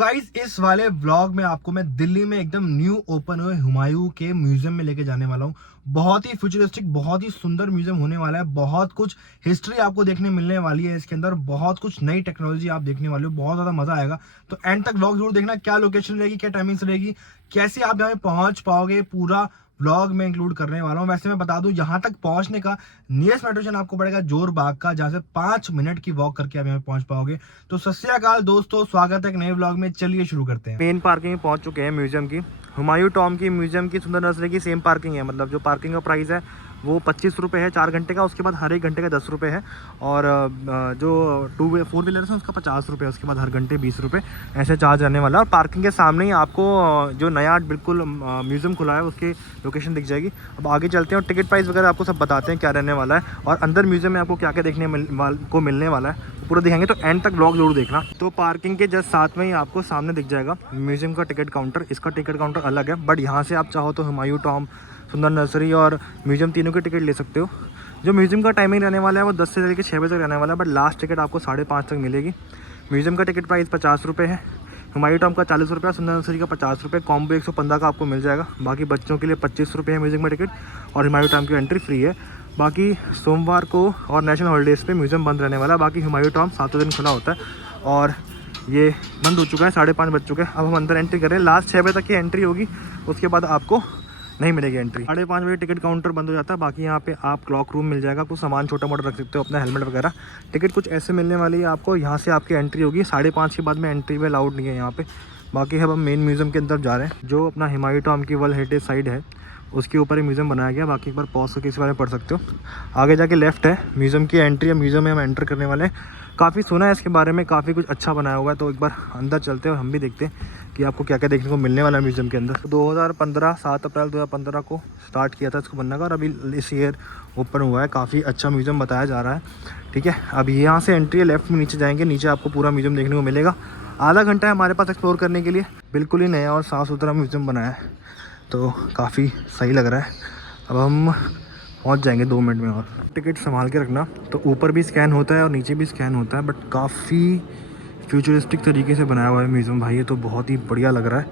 Guys इस वाले vlog में आपको मैं दिल्ली में एकदम न्यू ओपन हुए हुमायूं के म्यूजियम में लेके जाने वाला हूँ। बहुत ही फ्यूचरिस्टिक, बहुत ही सुंदर म्यूजियम होने वाला है। बहुत कुछ हिस्ट्री आपको देखने मिलने वाली है इसके अंदर। बहुत कुछ नई टेक्नोलॉजी आप देखने वाले हो। बहुत ज्यादा मजा आएगा। तो एंड तक व्लॉग जरूर देखना। क्या लोकेशन रहेगी, क्या टाइमिंग्स रहेगी, कैसे आप यहाँ पे पहुंच पाओगे, पूरा व्लॉग में इंक्लूड करने वाला हूँ। वैसे मैं बता दूं, यहाँ तक पहुंचने का नियरेस्ट मेट्रो स्टेशन आपको पड़ेगा जोर बाग का, जहाँ से 5 मिनट की वॉक करके आप यहाँ पहुंच पाओगे। तो सत श्री अकाल दोस्तों, स्वागत है एक नए व्लॉग में। चलिए शुरू करते हैं। मेन पार्किंग में पहुंच चुके हैं म्यूजियम की। हुमायूं टॉम की म्यूजियम की सुंदर नर्सरी की सेम पार्किंग है। मतलब जो पार्किंग का प्राइस है वो 25 रुपये है 4 घंटे का। उसके बाद हर एक घंटे का 10 रुपये है। और जो 4 व्हीलर है उसका 50 रुपये। उसके बाद हर घंटे 20 रुपये ऐसे चार्ज रहने वाला है। और पार्किंग के सामने ही आपको जो नया बिल्कुल म्यूजियम खुला है उसकी लोकेशन दिख जाएगी। अब आगे चलते हैं और टिकट प्राइस वगैरह आपको सब बताते हैं क्या रहने वाला है। और अंदर म्यूजियम में आपको क्या क्या देखने को मिलने वाला है पूरा दिखाएंगे। तो एंड तक ब्लॉग जरूर देखना। तो पार्किंग के जस्ट साथ में ही आपको सामने दिख जाएगा म्यूजियम का टिकट काउंटर। इसका टिकट काउंटर अलग है, बट यहाँ से आप चाहो तो हुमायूं टॉम, सुंदर नर्सरी और म्यूजियम तीनों के टिकट ले सकते हो। जो म्यूजियम का टाइमिंग रहने वाला है वो 10 से लेकर 6 बजे तक रहने वाला है, बट लास्ट टिकट आपको 5:30 तक मिलेगी। म्यूजियम का टिकट प्राइस 50 रुपये है। हुमायूं टॉम का 40 रुपये, सुंदर नर्सरी का 50 रुपये। कॉम्बो 115 का आपको मिल जाएगा। बाकी बच्चों के लिए 25 रुपये है म्यूजियम में टिकट। और हुमायूं टॉम की एंट्री फ्री है। बाकी सोमवार को और नेशनल हॉलीडेज़ पे म्यूजियम बंद रहने वाला है। बाकी हुमायूं टॉम 7 दिन खुला होता है। और ये बंद हो चुका है, 5:30 बज चुके हैं। अब हम अंदर एंट्री कर रहे हैं। लास्ट 6 बजे तक की एंट्री होगी, उसके बाद आपको नहीं मिलेगी एंट्री। 5:30 बजे टिकट काउंटर बंद हो जाता है। बाकी यहाँ पे आप क्लॉक रूम मिल जाएगा, कुछ सामान छोटा मोटा रख सकते हो, अपना हेलमेट वगैरह। टिकट कुछ ऐसे मिलने वाली है आपको। यहाँ से आपकी एंट्री होगी। 5:30 के बाद में एंट्री में अलाउड नहीं है यहाँ पे। बाकी अब हम मेन म्यूजियम के अंदर जा रहे हैं। जो अपना हुमायूं टॉम की वर्ल्ड हेरिटेज साइट है उसके ऊपर ही म्यूजियम बनाया गया। बाकी एक बार पॉज करके इस बारे में पढ़ सकते हो। आगे जाके लेफ्ट है म्यूजियम की एंट्री है। म्यूजियम में हम एंटर करने वाले हैं। काफ़ी सुना है इसके बारे में, काफ़ी कुछ अच्छा बनाया हुआ है। तो एक बार अंदर चलते हैं और हम भी देखते हैं कि आपको क्या क्या देखने को मिलने वाला है म्यूजियम के अंदर। 2015 7 अप्रैल 2015 को स्टार्ट किया था इसको बनने का, और अभी इस ईयर ओपन हुआ है। काफ़ी अच्छा म्यूजियम बताया जा रहा है। ठीक है, अब यहाँ से एंट्री है, लेफ्ट में नीचे जाएंगे। नीचे आपको पूरा म्यूजियम देखने को मिलेगा। आधा घंटा है हमारे पास एक्सप्लोर करने के लिए। बिल्कुल ही नया और साफ़ सुथरा म्यूजियम बनाया है, तो काफ़ी सही लग रहा है। अब हम पहुंच जाएंगे 2 मिनट में। और टिकट संभाल के रखना। तो ऊपर भी स्कैन होता है और नीचे भी स्कैन होता है, बट काफ़ी फ्यूचरिस्टिक तरीके से बनाया हुआ है म्यूज़ियम भाई। ये तो बहुत ही बढ़िया लग रहा है।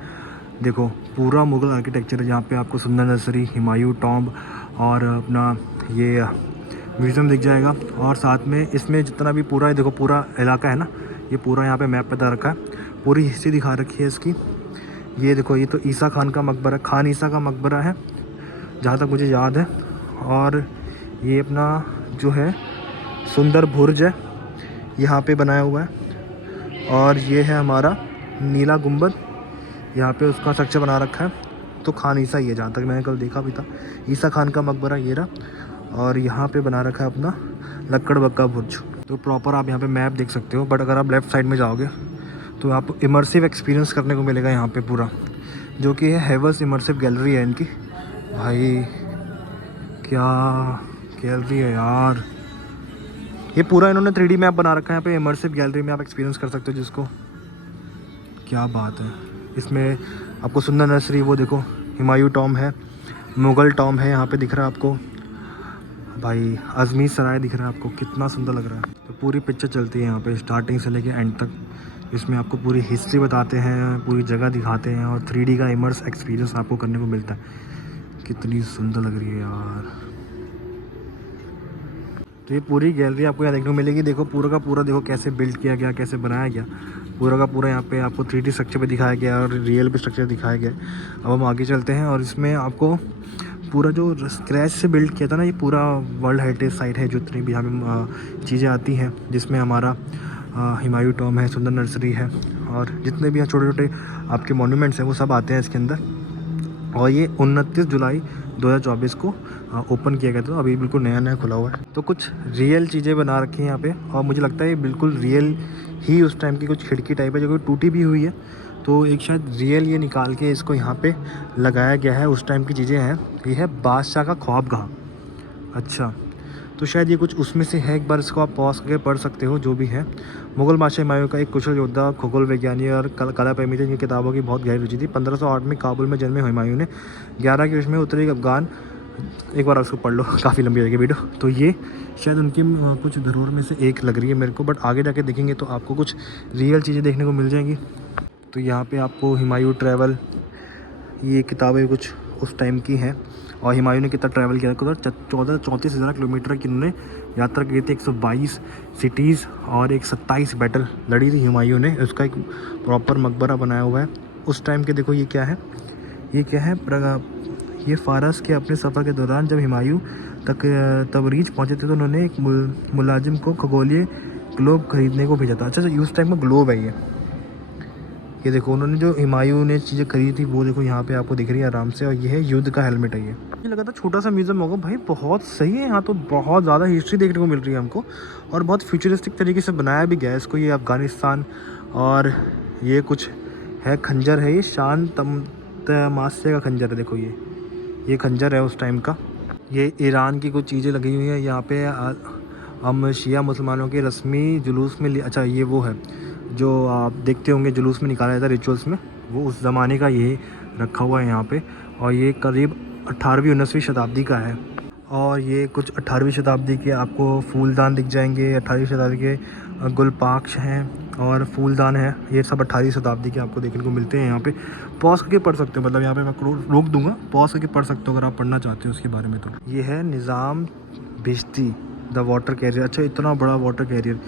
देखो पूरा मुगल आर्किटेक्चर है। जहाँ पे आपको सुंदर नर्सरी, हुमायूं टॉम और अपना ये म्यूज़ियम दिख जाएगा। और साथ में इसमें जितना भी पूरा देखो पूरा इलाका है ना, ये पूरा यहाँ पे मैप पे दे रखा है। पूरी हिस्ट्री दिखा रखी है इसकी। ये देखो, ये तो ईसा खान का मकबरा, खान ईसा का मकबरा है जहाँ तक मुझे याद है। और ये अपना जो है सुंदर बुर्ज है यहाँ पे बनाया हुआ है। और ये है हमारा नीला गुंबद, यहाँ पे उसका स्ट्रक्चर बना रखा है। तो खान ईसा ही है जहाँ तक मैंने कल देखा भी था। ईसा खान का मकबरा ये रहा। और यहाँ पे बना रखा है अपना लक्कड़ बग्गा बुर्ज। तो प्रॉपर आप यहाँ पे मैप देख सकते हो। बट अगर आप लेफ़्ट साइड में जाओगे तो आपको इमर्सिव एक्सपीरियंस करने को मिलेगा यहाँ पे पूरा, जो कि है हेवर्स इमर्सिव गैलरी है इनकी। भाई क्या गैलरी है यार। ये पूरा इन्होंने 3D मैप बना रखा है यहाँ पे। इमर्सिव गैलरी में आप एक्सपीरियंस कर सकते हो जिसको। क्या बात है। इसमें आपको सुंदर नर्सरी, वो देखो हुमायूं टॉम है, मुग़ल टॉम है यहाँ पे दिख रहा है आपको। भाई अजमेर सराय दिख रहा है आपको, कितना सुंदर लग रहा है। तो पूरी पिक्चर चलती है यहाँ पे स्टार्टिंग से लेके एंड तक। इसमें आपको पूरी हिस्ट्री बताते हैं, पूरी जगह दिखाते हैं, और 3D का इमर्स एक्सपीरियंस आपको करने को मिलता है। कितनी सुंदर लग रही है यार। तो ये पूरी गैलरी आपको यहाँ देखने को मिलेगी। देखो पूरा का पूरा देखो कैसे बिल्ड किया गया, कैसे बनाया गया। पूरा का पूरा यहाँ पे आपको 3D स्ट्रक्चर पे दिखाया गया और रियल भी स्ट्रक्चर दिखाया गया। अब हम आगे चलते हैं और इसमें आपको पूरा जो स्क्रैच से बिल्ड किया था ना, ये पूरा वर्ल्ड हेरिटेज साइट है। जितनी भी यहाँ पे चीज़ें आती हैं, जिसमें हमारा हुमायूं टॉम है, सुंदर नर्सरी है, और जितने भी यहाँ छोटे छोटे आपके मॉन्यूमेंट्स हैं वो सब आते हैं इसके अंदर। और ये 29 जुलाई 2024 को ओपन किया गया था। अभी बिल्कुल नया नया खुला हुआ है। तो कुछ रियल चीज़ें बना रखी हैं यहाँ पे। और मुझे लगता है ये बिल्कुल रियल ही उस टाइम की कुछ खिड़की टाइप है, जो कि टूटी भी हुई है। तो एक शायद रियल ये निकाल के इसको यहाँ पे लगाया गया है। उस टाइम की चीज़ें हैं। ये है बादशाह का ख्वाबगाह। अच्छा, तो शायद ये कुछ उसमें से है। एक बार इसको आप पॉज करके पढ़ सकते हो जो भी है। मुगल बादशाह हुमायूं का एक कुशल योद्धा, खगोल वैज्ञानिक और कला प्रेमी थे। इनकी किताबों की बहुत गहरी रुचि थी। 1508 में काबुल में जन्मे हुमायूं ने 11 की उम्र में उत्तरी अफगान, एक बार उसको पढ़ लो, काफ़ी लंबी रहेगी वीडियो। तो ये शायद उनकी कुछ धरोहर में से एक लग रही है मेरे को, बट आगे जाके देखेंगे तो आपको कुछ रियल चीज़ें देखने को मिल जाएंगी। तो यहाँ पे आपको हुमायूं ट्रैवल, ये किताबें कुछ उस टाइम की हैं और हुमायूं ने कितना ट्रैवल किया, 34,000 किलोमीटर की उन्होंने यात्रा की थी, 122 सिटीज़ और 27 बैटल लड़ी थी हुमायूं ने। उसका एक प्रॉपर मकबरा बनाया हुआ है उस टाइम के। देखो ये क्या है, ये फ़ारस के अपने सफ़र के दौरान जब हुमायूं तक तबरीज पहुँचे थे तो उन्होंने एक मुलाजिम को खगोलीय ग्लोब खरीदने को भेजा था। अच्छा उस टाइम में ग्लोब है ये देखो, उन्होंने जो हुमायूं ने चीज़ें खरीदी थी वो देखो यहाँ पे आपको दिख रही है आराम से। और ये है युद्ध का हेलमेट है। ये लगा था छोटा सा म्यूज़ियम होगा, भाई बहुत सही है। यहाँ तो बहुत ज़्यादा हिस्ट्री देखने को मिल रही है हमको और बहुत फ्यूचरिस्टिक तरीके से बनाया भी गया है इसको। ये अफ़गानिस्तान और ये कुछ है, खंजर है, ये शान तमाशे का खंजर है। देखो ये खंजर है उस टाइम का। ये ईरान की कुछ चीज़ें लगी हुई हैं यहाँ पे। हम शिया मुसलमानों के रस्मी जुलूस में अच्छा ये वो है जो आप देखते होंगे जुलूस में निकाला जाता है रिचुअल्स में, वो उस ज़माने का ये रखा हुआ है यहाँ पे। और ये करीब 18वीं-19वीं शताब्दी का है। और ये कुछ 18वीं शताब्दी के आपको फूलदान दिख जाएंगे। 18वीं शताब्दी के गुलपाक्ष हैं और फूलदान है, ये सब 18वीं शताब्दी के आपको देखने को मिलते हैं यहाँ पे। पॉज करके पढ़ सकते हो, मतलब यहाँ पे मैं रोक दूंगा, पॉज करके पढ़ सकते हो अगर आप पढ़ना चाहते हो उसके बारे में। तो ये है निज़ाम भिश्ती द वाटर कैरियर। अच्छा इतना बड़ा वाटर कैरियर,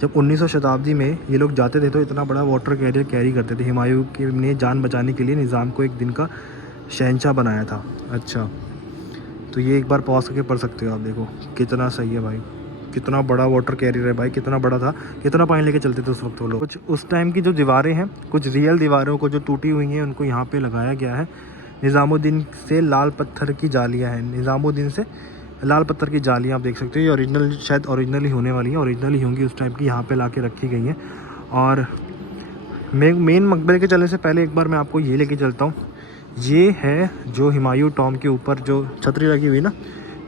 जब 19वीं शताब्दी में ये लोग जाते थे तो इतना बड़ा वाटर कैरियर कैरी करते थे। हुमायूं के ने जान बचाने के लिए निज़ाम को एक दिन का शहंशाह बनाया था। अच्छा तो ये एक बार पॉज करके पढ़ सकते हो आप। देखो कितना सही है भाई, कितना बड़ा वाटर कैरियर है भाई, कितना बड़ा था, कितना पानी लेके चलते थे उस वक्त वो लोग। कुछ उस टाइम की जो दीवारें हैं, कुछ रियल दीवारों को जो टूटी हुई हैं उनको यहाँ पे लगाया गया है। निज़ामुद्दीन से लाल पत्थर की जालियाँ हैं, निज़ामुद्दीन से लाल पत्थर की जालियाँ आप देख सकते हो। ये ओरिजिनल, शायद ओरिजिनल ही होने वाली हैं, ओरिजिनल ही होंगी उस टाइम की, यहाँ पे लाके रखी गई हैं। और मेन मकबरे के चलने से पहले एक बार मैं आपको ये लेके चलता हूँ। ये है जो हुमायूं टॉम के ऊपर जो छतरी लगी हुई ना,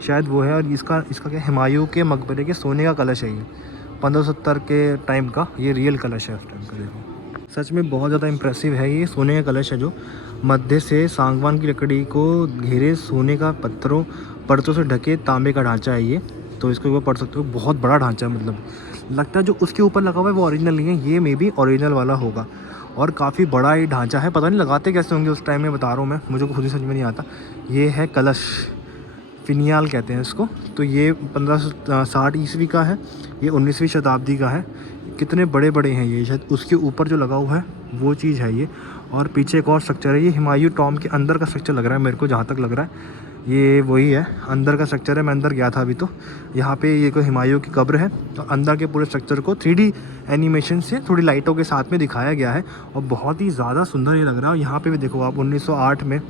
शायद वो है। और इसका क्या, हुमायूं के मकबरे के सोने का कलश है ये, 1570 के टाइम का ये रियल कलश है उस टाइम का। देखो सच में बहुत ज़्यादा इम्प्रेसिव है। ये सोने का कलश है जो मध्य से सागवान की लकड़ी को घेरे सोने का परतों से ढके तांबे का ढांचा है ये। तो इसको ऊपर पढ़ सकते हो, बहुत बड़ा ढांचा है। मतलब लगता है जो उसके ऊपर लगा हुआ है वो ओरिजिनल नहीं है, ये मे बी ओरिजिनल वाला होगा। और काफ़ी बड़ा ये ढांचा है, पता नहीं लगाते कैसे होंगे उस टाइम में, बता रहा हूँ मैं, मुझे खुद ही समझ में नहीं आता। ये है कलश, फिनियाल कहते हैं इसको। तो ये 1560 ईस्वी का है, ये 19वीं शताब्दी का है। कितने बड़े बड़े हैं ये, शायद उसके ऊपर जो लगा हुआ है वो चीज़ है ये। और पीछे एक और स्ट्रक्चर है, ये हुमायूं टॉम के अंदर का स्ट्रक्चर लग रहा है मेरे को, जहाँ तक लग रहा है ये वही है, अंदर का स्ट्रक्चर है। मैं अंदर गया था अभी, तो यहाँ पे ये कोई हुमायूं की कब्र है। तो अंदर के पूरे स्ट्रक्चर को 3D एनिमेशन से थोड़ी लाइटों के साथ में दिखाया गया है और बहुत ही ज़्यादा सुंदर ये लग रहा है। और यहाँ पे भी देखो आप, 1908 में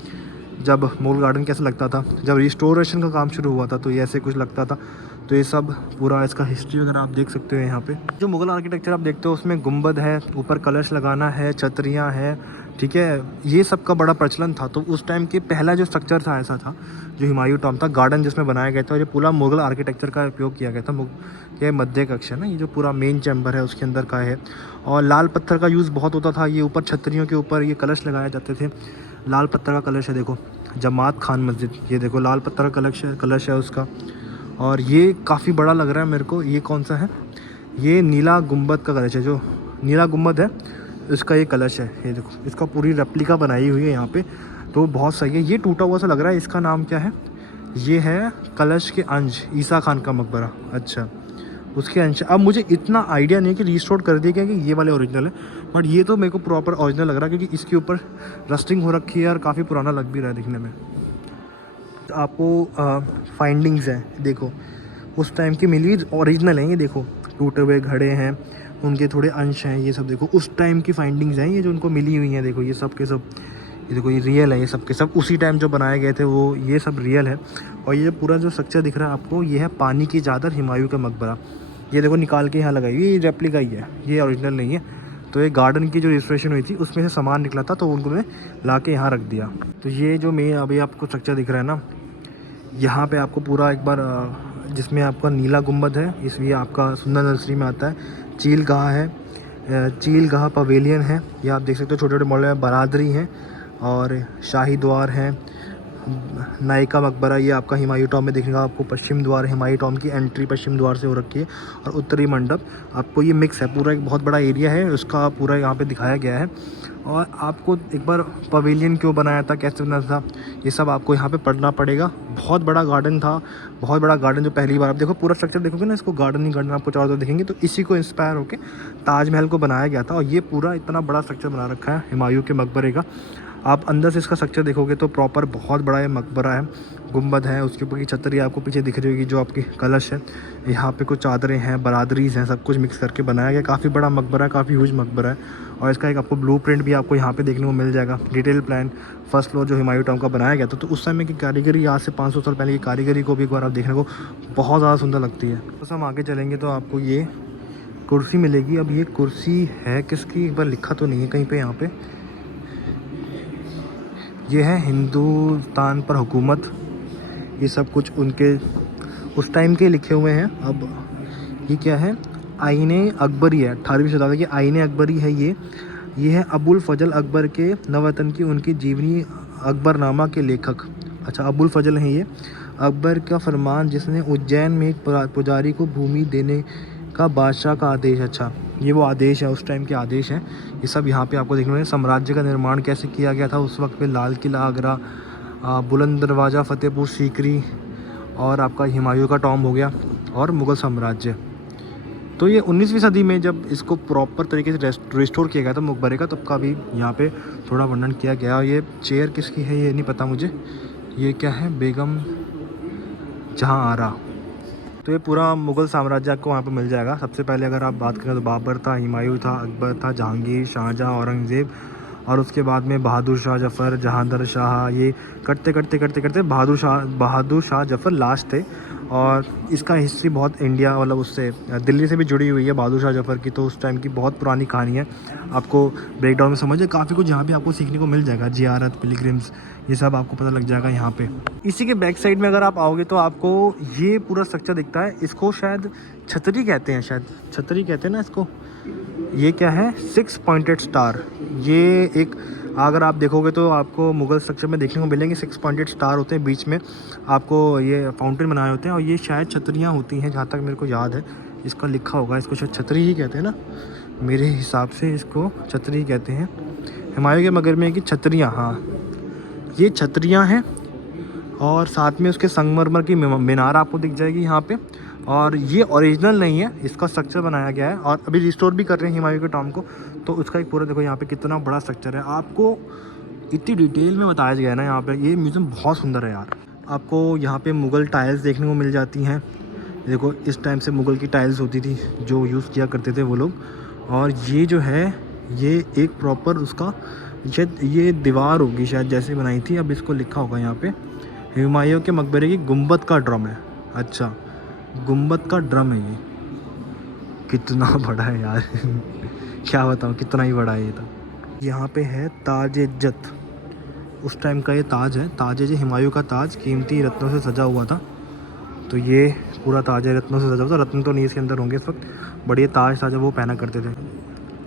जब मुगल गार्डन कैसा लगता था, जब रिस्टोरेशन का काम शुरू हुआ था तो ये ऐसे कुछ लगता था। तो ये सब पूरा इसका हिस्ट्री वगैरह आप देख सकते हो यहाँ पे। जो मुगल आर्किटेक्चर आप देखते हो उसमें गुंबद है, ऊपर कलश लगाना है, छतरियाँ हैं, ठीक है, ये सब का बड़ा प्रचलन था। तो उस टाइम के पहला जो स्ट्रक्चर था ऐसा था, जो हुमायूं टॉम था, गार्डन जिसमें बनाया गया था। और ये पूरा मुगल आर्किटेक्चर का उपयोग किया गया था। ये मध्य कक्ष है ना, ये जो पूरा मेन चैम्बर है उसके अंदर का है। और लाल पत्थर का यूज़ बहुत होता था। ये ऊपर छतरियों के ऊपर ये कलश लगाए जाते थे। लाल पत्थर का कलश है, देखो जमात खान मस्जिद, ये देखो लाल पत्थर का कलश है उसका। और ये काफ़ी बड़ा लग रहा है मेरे को। ये कौन सा है, ये नीला गुम्बद का कलश है, जो नीला गुम्बद है इसका ये कलश है। ये देखो इसका पूरी रेप्लिका बनाई हुई है यहाँ पे, तो बहुत सही है। ये टूटा हुआ सा लग रहा है, इसका नाम क्या है, ये है कलश के अंश, ईसा खान का मकबरा। अच्छा उसके अंश। अब मुझे इतना आइडिया नहीं कि रिस्टोर कर दिया गया कि ये वाले ओरिजिनल है, बट ये तो मेरे को प्रॉपर ओरिजिनल लग रहा है क्योंकि इसके ऊपर रस्टिंग हो रखी है और काफ़ी पुराना लग भी रहा है दिखने में। आपको फाइंडिंग्स हैं, देखो उस टाइम की मिली ओरिजिनल हैं। ये देखो टूटे हुए घड़े हैं, उनके थोड़े अंश हैं, ये सब देखो उस टाइम की फाइंडिंग्स हैं ये जो उनको मिली हुई हैं। देखो ये सब के सब, ये देखो ये रियल है, ये सब के सब उसी टाइम जो बनाए गए थे वो, ये सब रियल है। और ये पूरा जो स्ट्रक्चर दिख रहा है आपको, ये है पानी की चादर हुमायूं का मकबरा। ये देखो निकाल के यहाँ लगाई हुई, ये रेप्लिका ही है, ये ओरिजिनल नहीं है। तो ये गार्डन की जो रजिस्ट्रेशन हुई थी उसमें से सामान निकला था, तो उन्होंने ला के यहाँ रख दिया। तो ये जो मेन अभी आपको स्ट्रक्चर दिख रहा है ना, यहाँ पे आपको पूरा एक बार, जिसमें आपका नीला गुम्बद है, इसलिए आपका सुंदर नर्सरी में आता है। चील गाह है, चील गाह पवेलियन है, ये आप देख सकते हो, छोटे छोटे मॉडल में बरादरी हैं और शाही द्वार हैं। नायका मकबरा, ये आपका हुमायूं टॉम में देखने का आपको पश्चिम द्वार, हुमायूं टॉम की एंट्री पश्चिम द्वार से हो रखी है। और उत्तरी मंडप, आपको ये मिक्स है, पूरा एक बहुत बड़ा एरिया है उसका, पूरा यहाँ पे दिखाया गया है। और आपको एक बार पवेलियन क्यों बनाया था, कैसे बनाया था, ये सब आपको यहाँ पे पढ़ना पड़ेगा। बहुत बड़ा गार्डन था, बहुत बड़ा गार्डन जो पहली बार आप देखो, पूरा स्ट्रक्चर देखोगे ना, इसको गार्डन ही गार्डन आपको चारों तरफ दिखेंगे, तो इसी को इंस्पायर होकर ताजमहल को बनाया गया था। और ये पूरा इतना बड़ा स्ट्रक्चर बना रखा है हुमायूं के मकबरे का। आप अंदर से इसका स्ट्रक्चर देखोगे तो प्रॉपर बहुत बड़ा ये मकबरा है, गुंबद है, उसके ऊपर की छतरी आपको पीछे दिख रही होगी जो आपकी कलश है। यहाँ पे कुछ चादरें हैं, बरादरीज हैं, सब कुछ मिक्स करके बनाया गया। काफ़ी बड़ा मकबरा है, काफ़ी ह्यूज मकबरा है। और इसका एक आपको ब्लूप्रिंट भी आपको यहाँ पे देखने को मिल जाएगा, डिटेल प्लान। फर्स्ट फ्लोर जो हुमायूं टॉम का बनाया गया था, तो उस समय की कारीगरी आज से 500 साल पहले की कारीगरी को भी एक बार आप देखने को बहुत ज़्यादा सुंदर लगती है। तो हम आगे चलेंगे तो आपको ये कुर्सी मिलेगी। अब ये कुर्सी है किसकी, एक बार लिखा तो नहीं है कहीं पर यहाँ पर। ये है हिंदुस्तान पर हुकूमत, ये सब कुछ उनके उस टाइम के लिखे हुए हैं। अब ये क्या है, आईने अकबरी है, 18वीं शताब्दी की आईने अकबरी है ये है अबुल फजल अकबर के नवतन की उनकी जीवनी अकबरनामा के लेखक। अच्छा, अबुल फजल हैं ये। अकबर का फरमान जिसने उज्जैन में एक पुजारी को भूमि देने का बादशाह का आदेश। अच्छा, ये वो आदेश है, उस टाइम के आदेश हैं। ये सब यहाँ पे आपको देखने को मिलेगा। साम्राज्य का निर्माण कैसे किया गया था उस वक्त पे, लाल किला आगरा, बुलंद दरवाज़ा फतेहपुर सीकरी, और आपका हुमायूं का टॉम्ब हो गया, और मुग़ल साम्राज्य। तो ये 19वीं सदी में जब इसको प्रॉपर तरीके से रिस्टोर किया गया था मकबरे का, तब का भी यहाँ पे थोड़ा वर्णन किया गया। और ये चेयर किसकी है ये नहीं पता मुझे, ये क्या है, बेगम जहाँ आरा। तो ये पूरा मुग़ल साम्राज्य आपको वहाँ पे मिल जाएगा। सबसे पहले अगर आप बात करें तो बाबर था, हुमायूं था, अकबर था, जहांगीर, शाहजहाँ, औरंगज़ेब, और उसके बाद में बहादुर शाह जफ़र, जहांदर शाह, ये करते बहादुर शाह जफ़र लास्ट थे। और इसका हिस्ट्री बहुत इंडिया मतलब उससे दिल्ली से भी जुड़ी हुई है बहादुर शाह जफ़र की, तो उस टाइम की बहुत पुरानी कहानी है। आपको ब्रेकडाउन में समझिए, काफ़ी कुछ यहाँ पे आपको सीखने को मिल जाएगा। जियारत, पिलग्रिम्स, ये सब आपको पता लग जाएगा यहाँ पे। इसी के बैक साइड में अगर आप आओगे तो आपको ये पूरा स्ट्रक्चर दिखता है। इसको शायद छतरी कहते हैं, शायद छतरी कहते हैं ना इसको। ये क्या है, 6 पॉइंटेड स्टार। ये एक, अगर आप देखोगे तो आपको मुग़ल स्ट्रक्चर में देखने को मिलेंगे 6 पॉइंटेड स्टार होते हैं, बीच में आपको ये फाउंटेन बनाए होते हैं। और ये शायद छतरियाँ होती हैं, जहाँ तक मेरे को याद है। इसका लिखा होगा, इसको शायद छतरी ही कहते हैं ना, मेरे हिसाब से इसको छतरी ही कहते हैं। हुमायूं के मकबरे में की छतरियाँ, हाँ ये छतरियाँ हैं। और साथ में उसके संगमरमर की मीनार आपको दिख जाएगी यहाँ पे। और ये ओरिजिनल नहीं है, इसका स्ट्रक्चर बनाया गया है और अभी रिस्टोर भी कर रहे हैं हुमायूं के टॉम्ब को। तो उसका एक पूरा देखो यहाँ पे कितना बड़ा स्ट्रक्चर है, आपको इतनी डिटेल में बताया गया है ना यहाँ पे। ये म्यूज़ियम बहुत सुंदर है यार। आपको यहाँ पे मुग़ल टाइल्स देखने को मिल जाती हैं। देखो इस टाइम से मुग़ल की टाइल्स होती थी जो यूज़ किया करते थे वो लोग। और ये जो है ये एक प्रॉपर उसका शायद ये दीवार होगी शायद जैसे बनाई थी। अब इसको लिखा होगा यहाँ पे, हुमायूं के मकबरे की गुंबद का ड्रम है। अच्छा, गुंबद का ड्रम है ये, कितना बड़ा है यार क्या बताऊँ, कितना ही बड़ा है ये। तो यहाँ पे है ताज-ए-इज़्ज़त, उस टाइम का ये ताज है। ताज-ए-इज़्ज़त हुमायूं का ताज कीमती रत्नों से सजा हुआ था। तो ये पूरा ताज है रत्नों से सजा हुआ था। रत्न तो नहीं इसके अंदर होंगे इस वक्त, बढ़िया ताज था जब वो पहना करते थे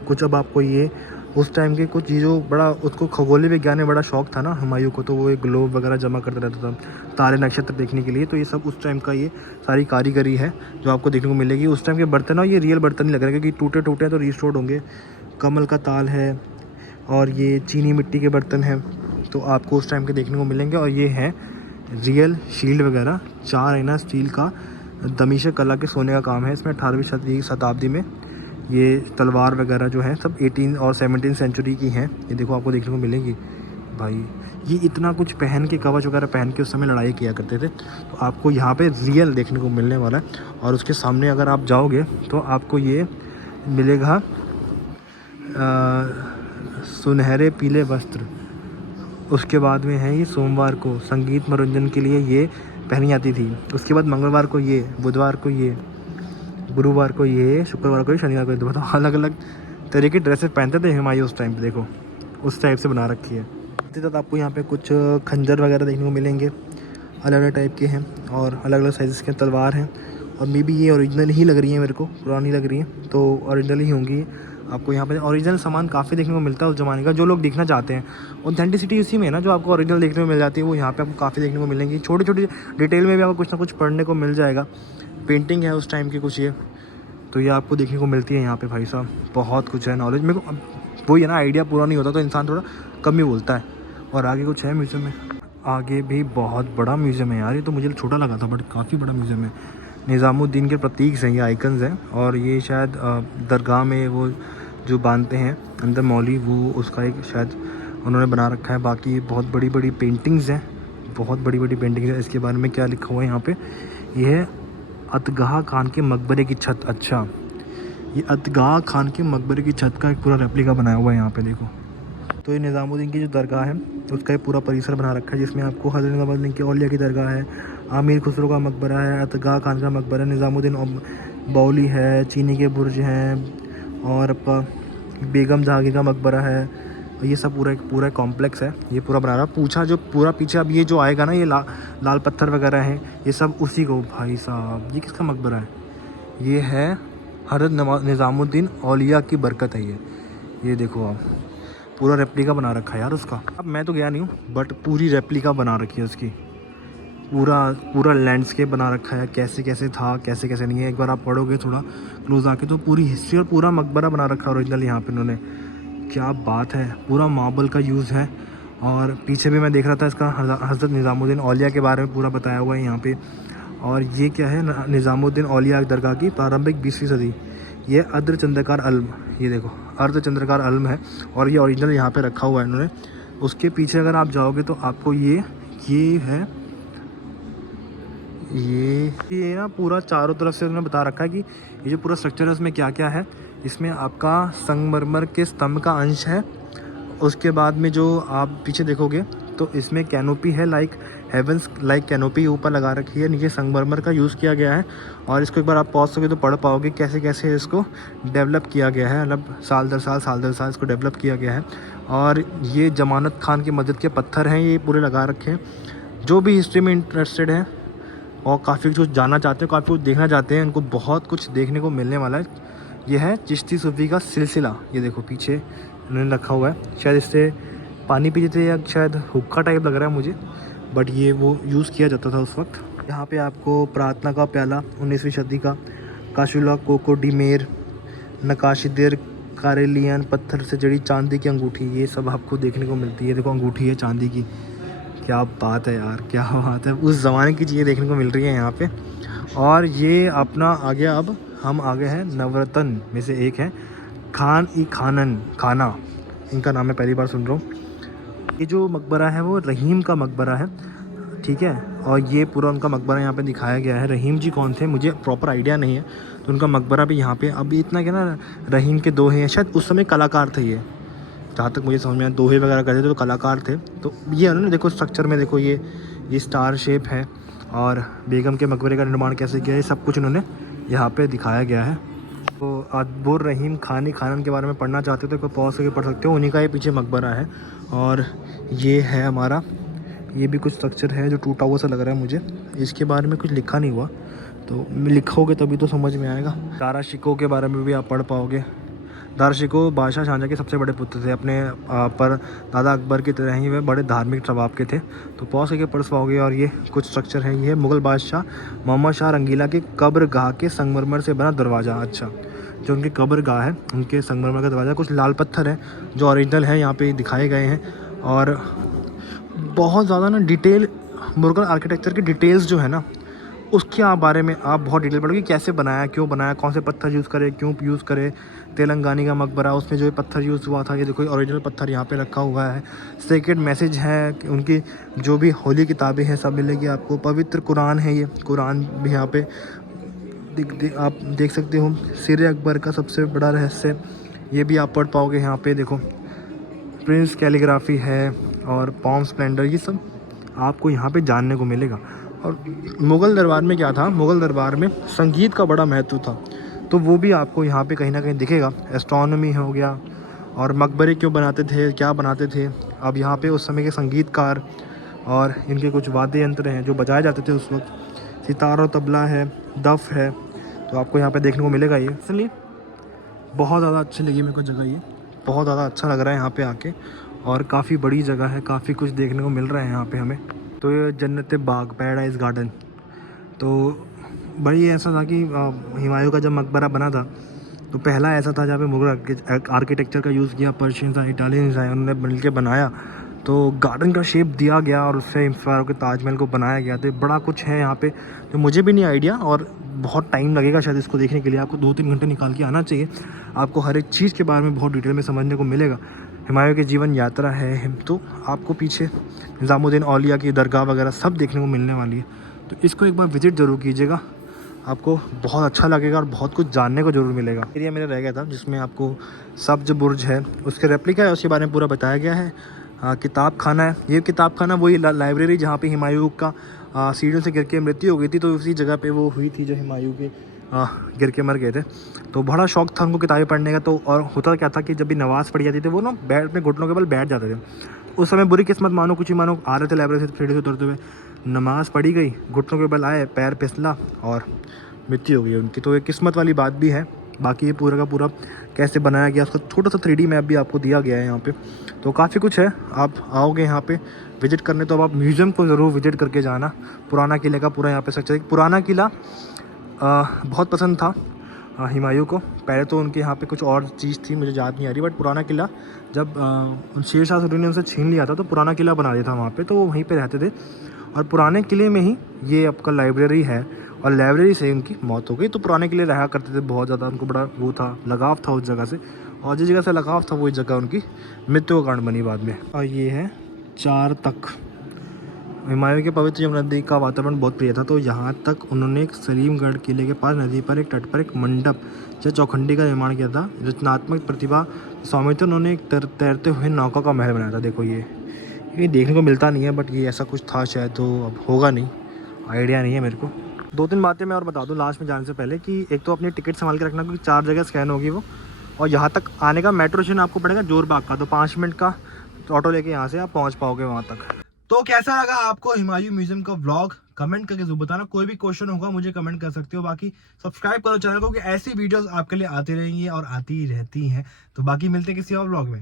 कुछ। अब आपको ये उस टाइम के कुछ चीज़ों, बड़ा उसको खगोलीय विज्ञान में बड़ा शौक था ना हुमायूं को, तो वो एक ग्लोब वगैरह जमा करता रहता था तारे नक्षत्र देखने के लिए। तो ये सब उस टाइम का ये सारी कारीगरी है जो आपको देखने को मिलेगी। उस टाइम के बर्तन, और ये रियल बर्तन नहीं लग रहा है क्योंकि टूटे टूटे तो रिस्टोर्ड होंगे। कमल का ताल है और ये चीनी मिट्टी के बर्तन हैं, तो आपको उस टाइम के देखने को मिलेंगे। और ये हैं रियल शील्ड वगैरह, 4 आना स्टील का दमिश्क कला के सोने का काम है इसमें। 18वीं शताब्दी में ये तलवार वगैरह जो है सब 18 और 17 सेंचुरी की हैं। ये देखो आपको देखने को मिलेंगी भाई। ये इतना कुछ पहन के, कवच वगैरह पहन के उस समय लड़ाई किया करते थे। तो आपको यहाँ पे रियल देखने को मिलने वाला है। और उसके सामने अगर आप जाओगे तो आपको ये मिलेगा सुनहरे पीले वस्त्र। उसके बाद में है ये सोमवार को संगीत मनोरंजन के लिए ये पहनी जाती थी। उसके बाद मंगलवार को ये, बुधवार को ये, गुरुवार को ये, शुक्रवार को ये, शनिवार को ये। मतलब अलग अलग तरह की ड्रेसेस पहनते थे हुमायूं उस टाइम पे। देखो उस टाइप से बना रखी है। तक आपको यहाँ पे कुछ खंजर वगैरह देखने को मिलेंगे, अलग अलग टाइप के हैं और अलग अलग साइज़ के तलवार हैं। और मे बी ये ओरिजिनल ही लग रही है, मेरे को पुरानी लग रही है, तो ओरिजिनल ही होंगी। आपको यहाँ पे ओरिजिनल सामान काफ़ी देखने को मिलता है उस ज़माने का, जो लोग देखना चाहते हैं। ऑथेंटिसिटी उसी में है ना, जो आपको ओरिजिनल देखने को मिल जाती है वो यहाँ पे आपको काफ़ी देखने को मिलेंगी। छोटी छोटी डिटेल में भी आपको कुछ ना कुछ पढ़ने को मिल जाएगा। पेंटिंग है उस टाइम की कुछ, ये तो ये आपको देखने को मिलती है यहाँ पे। भाई साहब बहुत कुछ है नॉलेज। मेरे को वही है ना, आइडिया पूरा नहीं होता तो इंसान थोड़ा कम ही बोलता है। और आगे कुछ है म्यूज़ियम में, आगे भी बहुत बड़ा म्यूज़ियम है यार, ये तो मुझे छोटा लगा था बट काफ़ी बड़ा म्यूज़ियम है। निज़ामुद्दीन के प्रतीक हैं ये, आइकन्स हैं, और ये शायद दरगाह में वो जो बांधते हैं अंदर मौली, वो उसका एक शायद उन्होंने बना रखा है। बाकी बहुत बड़ी बड़ी पेंटिंग्स हैं, बहुत बड़ी बड़ी पेंटिंग्स हैं। इसके बारे में क्या लिखा हुआ है यहाँ पे, ये है अतगाह खान के मकबरे की छत। अच्छा, ये अतगाह खान के मकबरे की छत का एक पूरा रेप्लिका बनाया हुआ है यहाँ पे देखो। तो ये निज़ामुद्दीन की जो दरगाह है उसका ये पूरा परिसर बना रखा है, जिसमें आपको हज़रत निज़ामुद्दीन की औलिया की दरगाह है, आमिर खुसरो का मकबरा है, अतगाह खान का मकबरा, निज़ामुद्दीन बौली है, चीनी के बुर्ज हैं, और आपका बेगम जहांगीर का मकबरा है। ये सब पूरा कॉम्प्लेक्स है, ये पूरा बना रहा। पूछा जो पूरा पीछे अब ये जो आएगा ना, ये लाल पत्थर वगैरह हैं, ये सब उसी को। भाई साहब ये किसका मकबरा है? ये है हज़रत निज़ामुद्दीन औलिया की बरकत है ये देखो आप, पूरा रेप्लिका बना रखा है यार उसका। अब मैं तो गया नहीं हूँ बट पूरी रेप्लिका बना रखी है उसकी, पूरा लैंडस्केप बना रखा है, कैसे कैसे था कैसे कैसे नहीं है। एक बार आप पढ़ोगे थोड़ा क्लोज आके तो पूरी हिस्ट्री और पूरा मकबरा बना रखा है ओरिजिनल यहाँ पे इन्होंने। क्या बात है, पूरा मार्बल का यूज़ है। और पीछे भी मैं देख रहा था इसका हज़रत निज़ामुद्दीन औलिया के बारे में पूरा बताया हुआ है यहाँ पे। और ये क्या है, निज़ामुद्दीन औलिया दरगाह की प्रारंभिक 20वीं सदी, ये अर्धचंद्राकार अल्म, ये देखो अर्धचंद्राकार अल्म है, और ये ओरिजिनल यहाँ पे रखा हुआ है इन्होंने। उसके पीछे अगर आप जाओगे तो आपको ये है, ये ना पूरा चारों तरफ से उन्होंने बता रखा है कि ये जो पूरा स्ट्रक्चर है उसमें क्या क्या है। इसमें आपका संगमरमर के स्तंभ का अंश है। उसके बाद में जो आप पीछे देखोगे तो इसमें कैनोपी है, लाइक हेवंस लाइक कैनोपी ऊपर लगा रखी है, नीचे संगमरमर का यूज़ किया गया है। और इसको एक बार आप पॉज करोगे तो पढ़ पाओगे कैसे कैसे इसको डेवलप किया गया है, मतलब साल दर साल इसको डेवलप किया गया है। और ये जमानत खान की मस्जिद के पत्थर हैं, ये पूरे लगा रखे हैं। जो भी हिस्ट्री में इंटरेस्टेड है और काफ़ी कुछ जानना चाहते हैं, काफ़ी कुछ देखना चाहते हैं, उनको बहुत कुछ देखने को मिलने वाला है। यह है चिश्ती सूफ़ी का सिलसिला, ये देखो पीछे उन्होंने रखा हुआ है। शायद इससे पानी पीते थे या शायद हुक्का टाइप लग रहा है मुझे, बट ये वो यूज़ किया जाता था उस वक्त। यहाँ पे आपको प्रार्थना का प्याला 19वीं सदी का, काशुला कोको डीमेर, नकाशीदेर कारेलियन, पत्थर से जड़ी चांदी की अंगूठी, ये सब आपको देखने को मिलती है। देखो अंगूठी है चांदी की, क्या बात है यार, क्या बात है, उस ज़माने की चीज़ें देखने को मिल रही हैं यहाँ पे। और ये अपना आ गया, अब हम आ गए हैं नवरत्न में से एक है खाना, इनका नाम मैं पहली बार सुन रहा हूँ। ये जो मकबरा है वो रहीम का मकबरा है, ठीक है। और ये पूरा उनका मकबरा यहाँ पे दिखाया गया है। रहीम जी कौन थे मुझे प्रॉपर आइडिया नहीं है, तो उनका मकबरा भी यहाँ पे। अभी इतना क्या ना, रहीम के दोहे हैं, शायद उस समय कलाकार थे ये, जहाँ तक मुझे समझ में आया, दोहे वगैरह करते थे तो कलाकार थे। तो ये उन्होंने देखो स्ट्रक्चर में देखो ये स्टार शेप है, और बेगम के मकबरे का निर्माण कैसे किया है, सब कुछ उन्होंने यहाँ पे दिखाया गया है। तो अकबर रहीम खानन के बारे में पढ़ना चाहते हो तो पॉज करके पढ़ सकते हो, उन्हीं का ये पीछे मकबरा है। और ये है हमारा, ये भी कुछ स्ट्रक्चर है जो टूटा हुआ सा लग रहा है मुझे, इसके बारे में कुछ लिखा नहीं हुआ, तो लिखोगे तभी तो समझ में आएगा। दारा शिकोह के बारे में भी आप पढ़ पाओगे। दारा शिकोह बादशाह शाहजहाँ के सबसे बड़े पुत्र थे, अपने पर दादा अकबर की तरह ही वे बड़े धार्मिक स्वभाव के थे, तो पॉज करके पढ़ पाओगे। और ये कुछ स्ट्रक्चर है, ये है मुग़ल बादशाह मोहम्मद शाह रंगीला के कब्रगाह के संगमरमर से बना दरवाज़ा। अच्छा, जो उनके कब्रगाह है उनके संगमरमर का दरवाज़ा, कुछ लाल पत्थर हैं जो ओरिजिनल है यहाँ पे दिखाए गए हैं। और बहुत ज़्यादा ना डिटेल मुग़ल आर्किटेक्चर की डिटेल्स जो है ना, उसके बारे में आप बहुत डिटेल पढ़ोगे, कैसे बनाया, क्यों बनाया, कौन से पत्थर यूज़ करे, क्यों यूज़ करे। तेलंगानी का मकबरा, उसमें जो पत्थर यूज़ हुआ था, ये देखो ओरिजिनल पत्थर यहाँ पे रखा हुआ है। सेक्रेड मैसेज है कि उनकी जो भी होली किताबें हैं सब मिलेगी आपको। पवित्र कुरान है, ये कुरान भी यहाँ पे आप देख सकते हो। सिर अकबर का सबसे बड़ा रहस्य, ये भी आप पढ़ पाओगे यहाँ पे। देखो प्रिंस कैलीग्राफी है और पॉम स्प्लेंडर, ये सब आपको यहाँ पे जानने को मिलेगा। और मुग़ल दरबार में क्या था, मुग़ल दरबार में संगीत का बड़ा महत्व था, तो वो भी आपको यहाँ पे कहीं ना कहीं दिखेगा। एस्ट्रोनॉमी हो गया, और मकबरे क्यों बनाते थे, क्या बनाते थे। अब यहाँ पे उस समय के संगीतकार और इनके कुछ वाद्य यंत्र हैं जो बजाए जाते थे उस वक्त, सितार और तबला है, दफ है, तो आपको यहाँ पे देखने को मिलेगा। ये इसलिए बहुत ज़्यादा अच्छी लगी मेरे को जगह, ये बहुत ज़्यादा अच्छा लग रहा है यहाँ पे आके, और काफ़ी बड़ी जगह है, काफ़ी कुछ देखने को मिल रहा है यहाँ पे हमें। तो ये जन्नत बाग, पैराडाइज गार्डन, तो भाई ऐसा था कि हुमायूं का जब मकबरा बना था तो पहला ऐसा था जहाँ पे मुगल आर्किटेक्चर का यूज़ किया, पर्शियंस था, इटालियंस आए, उन्होंने मिल के बनाया, तो गार्डन का शेप दिया गया और उससे फ़ारों के ताजमहल को बनाया गया। तो बड़ा कुछ है यहाँ पे जो मुझे भी नहीं आइडिया, और बहुत टाइम लगेगा शायद इसको देखने के लिए। आपको 2-3 घंटे निकाल के आना चाहिए, आपको हर एक चीज़ के बारे में बहुत डिटेल में समझने को मिलेगा। हुमायूं की जीवन यात्रा है, तो आपको पीछे निज़ामुद्दीन औलिया की दरगाह वगैरह सब देखने को मिलने वाली है। तो इसको एक बार विज़िट ज़रूर कीजिएगा, आपको बहुत अच्छा लगेगा और बहुत कुछ जानने को ज़रूर मिलेगा। एरिया मेरा रह गया था जिसमें आपको सब्ज बुर्ज है, उसके रेप्लिका है, उसके बारे में पूरा बताया गया है। किताब खाना है, ये किताब खाना वही लाइब्रेरी जहाँ पे हुमायूं का सीढ़ियों से गिर के मृत्यु हो गई थी, तो उसी जगह पे वो हुई थी जो हुमायूं के गिर के मर गए थे। तो बड़ा शौक था उनको किताबें पढ़ने का। तो और होता क्या था कि जब भी नमाज़ पढ़ी जाती थी वो ना बैठ अपने घुटनों के बल बैठ जाते थे। उस समय बुरी किस्मत मानो कुछ ही मानो आ रहे थे लाइब्रेरी से सीढ़ी से उतरते हुए, नमाज़ पढ़ी गई, घुटनों के बल आए, पैर फिसला और मृत्यु हो गई उनकी। तो एक किस्मत वाली बात भी है। बाकी ये पूरा का पूरा कैसे बनाया गया, उसका छोटा सा 3D मैप भी आपको दिया गया है यहाँ पे। तो काफ़ी कुछ है, आप आओगे यहाँ पे विजिट करने तो अब आप म्यूज़ियम को ज़रूर विजिट करके जाना। पुराना किले का पूरा यहाँ पे स्ट्रक्चर, पुराना किला बहुत पसंद था हुमायूं को। पहले तो उनके यहाँ पे कुछ और चीज़ थी, मुझे याद नहीं आ रही, बट पुराना किला जब शेर शाह सूरी ने उनसे छीन लिया था तो पुराना किला बना दिया था वहाँ पे, तो वो वहीं पे रहते थे। और पुराने किले में ही ये आपका लाइब्रेरी है, और लाइब्रेरी से उनकी मौत हो गई। तो पुराने किले रहा करते थे बहुत ज़्यादा, उनको बड़ा वो था, लगाव था उस जगह से, और जिस जगह से लगाव था वही जगह उनकी मृत्यु का कारण बनी बाद में। और ये है 4 तख्त। हुमायूं के पवित्र यमुना नदी का वातावरण बहुत प्रिय था, तो यहाँ तक उन्होंने एक सलीमगढ़ किले के पास नदी पर एक तट पर एक मंडप या चौखंडी का निर्माण किया था। रचनात्मक प्रतिभा स्वामित्व, उन्होंने एक तैरते हुए नौका का महल बनाया था। देखो ये देखने को मिलता नहीं है, बट ये ऐसा कुछ था शायद, तो अब होगा नहीं, आइडिया नहीं है मेरे को। 2-3 बातें मैं और बता दूं लास्ट में जाने से पहले कि एक तो अपनी टिकट संभाल के रखना, क्योंकि 4 जगह स्कैन होगी वो, और यहाँ तक आने का मेट्रो स्टेशन आपको पड़ेगा जोरबाग का, तो 5 मिनट का ऑटो लेके यहाँ से आप पहुँच पाओगे वहाँ तक। तो कैसा लगा आपको हुमायूं म्यूजियम का व्लॉग, कमेंट करके जरूर बताना। कोई भी क्वेश्चन होगा मुझे कमेंट कर सकते हो। बाकी सब्सक्राइब करो चैनल को, कि ऐसी वीडियोस आपके लिए आती रहेंगी और आती रहती हैं। तो बाकी मिलते हैं किसी और व्लॉग में।